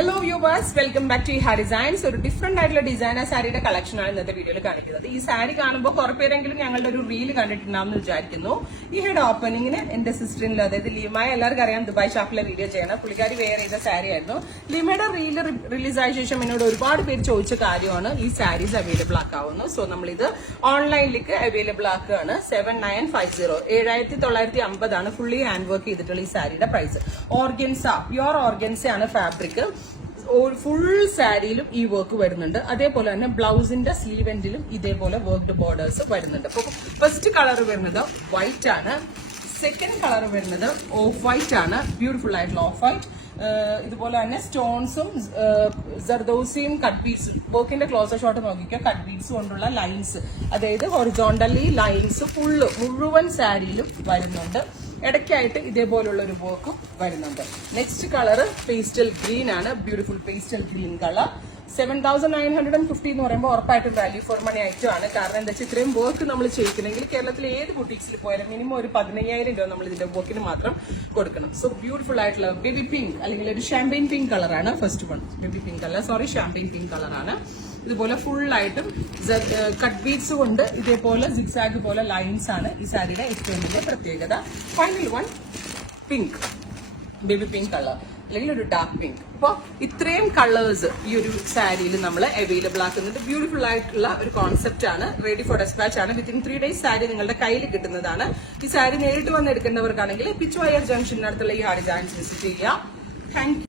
Hello viewers, welcome back to Iha designs. ഒരു different ആയിട്ടുള്ള designer സാരിയുടെ കളക്ഷനാണ് ഇന്നത്തെ വീഡിയോയിൽ കാണിക്കുന്നത്. ഈ സാരി കാണുമ്പോൾ കുറെ പേരെങ്കിലും ഞങ്ങളുടെ ഒരു റീൽ കണ്ടിട്ടുണ്ടാവും വിചാരിക്കുന്നു. ഈ ഹെഡ് ഓപ്പണിങ്ങിന് എന്റെ സിസ്റ്ററിന്റെ, അതായത് ലീമായ, എല്ലാവർക്കും അറിയാം, ദുബായ് ഷാപ്പിലെ വീഡിയോ ചെയ്യണം. പുള്ളിക്കാരി വെയർ ചെയ്ത സാരി ആയിരുന്നു. ലീമയുടെ റീല് റിലീസായ ശേഷം എന്നോട് ഒരുപാട് പേര് ചോദിച്ച കാര്യമാണ് ഈ സാരീസ് അവൈലബിൾ ആക്കാവുന്നു. സോ നമ്മളിത് ഓൺലൈനിലേക്ക് അവൈലബിൾ ആക്കുകയാണ്. 7950 7950 ആണ് ഫുള്ളി ഹാൻഡ് വർക്ക് ചെയ്തിട്ടുള്ള ഈ സാരിയുടെ പ്രൈസ്. ഓർഗൻസ, പ്യുവർ ഓർഗൻസ ആണ് ഫാബ്രിക്. ഫുൾ സാരിയിലും ഈ വർക്ക് വരുന്നുണ്ട്. അതേപോലെ തന്നെ ബ്ലൗസിന്റെ സ്ലീവെന്റിലും ഇതേപോലെ വർക്ക്ഡ് ബോർഡേഴ്സ് വരുന്നുണ്ട്. അപ്പൊ ഫസ്റ്റ് കളർ വരുന്നത് വൈറ്റ് ആണ്. സെക്കൻഡ് കളർ വരുന്നത് ഓഫ് വൈറ്റ് ആണ്. ബ്യൂട്ടിഫുൾ ആയിട്ടുള്ള ഓഫ് വൈറ്റ്. ഇതുപോലെ തന്നെ സ്റ്റോൺസും ജർദോസിയും കട്ട് ബീഡ്സും, വർക്കിന്റെ ക്ലോസർ ഷോട്ട് നോക്കിക്കോ, കട്ട് ബീഡ്സ് കൊണ്ടുള്ള ലൈൻസ്, അതായത് ഹൊറിസോണ്ടലി ലൈൻസ് ഫുള്ള് മുഴുവൻ സാരിയിലും വരുന്നുണ്ട്. ഇടയ്ക്കായിട്ട് ഇതേപോലുള്ള ഒരു വർക്കും വരുന്നുണ്ട്. നെക്സ്റ്റ് കളർ പേസ്റ്റൽ ഗ്രീൻ ആണ്. Beautiful pastel green colour. 7950 എന്ന് പറയുമ്പോൾ ഉറപ്പായിട്ടും വാല്യൂ ഫോർ മണി ഐറ്റം ആണ്. കാരണം എന്താ വെച്ചാൽ ഇത്രയും വർക്ക് നമ്മൾ ചെയ്യിക്കണമെങ്കിൽ കേരളത്തിലെ ഏത് ബുട്ടീക്സിൽ പോയാലും മിനിമം ഒരു 15,000 രൂപ നമ്മൾ ഇതിന്റെ വർക്കിന് മാത്രം കൊടുക്കണം. സോ ബ്യൂട്ടിഫുൾ ആയിട്ടുള്ള ബേബി പിങ്ക്, അല്ലെങ്കിൽ ഒരു ഷാമ്പെയിൻ പിങ്ക് കളറാണ് ഫസ്റ്റ് വൺ. ബേബി പിങ്ക് അല്ല, സോറി, ഷാമ്പെയിൻ പിങ്ക് കളറാണ്. ഇതുപോലെ ഫുൾ ആയിട്ടും കട്ട് ബീഡ്സ് കൊണ്ട് ഇതേപോലെ സിക്സാഗ് പോലെ ലൈൻസ് ആണ് ഈ സാരിയുടെ ഏറ്റവും വലിയ പ്രത്യേകത. Final one pink, baby pink colour, അല്ലെങ്കിൽ ഒരു ഡാർക്ക് പിങ്ക്. അപ്പോൾ ഇത്രയും കളേഴ്സ് ഈ ഒരു സാരിയിൽ നമ്മൾ അവൈലബിൾ ആക്കുന്നുണ്ട്. ബ്യൂട്ടിഫുൾ ആയിട്ടുള്ള ഒരു കോൺസെപ്റ്റ് ആണ്. റെഡി ഫോർ ഡെസ്പാച്ച് ആണ്. വിത്തിൻ 3 days സാരി നിങ്ങളുടെ കയ്യിൽ കിട്ടുന്നതാണ്. ഈ സാരി നേരിട്ട് വന്ന് എടുക്കേണ്ടവർക്കാണെങ്കിൽ പിച്ചുവയർ ജംഗ്ഷനടുത്തുള്ള ഈ ഹാ ഡിസൈൻസ് വിസിറ്റ് ചെയ്യുക. Thank you.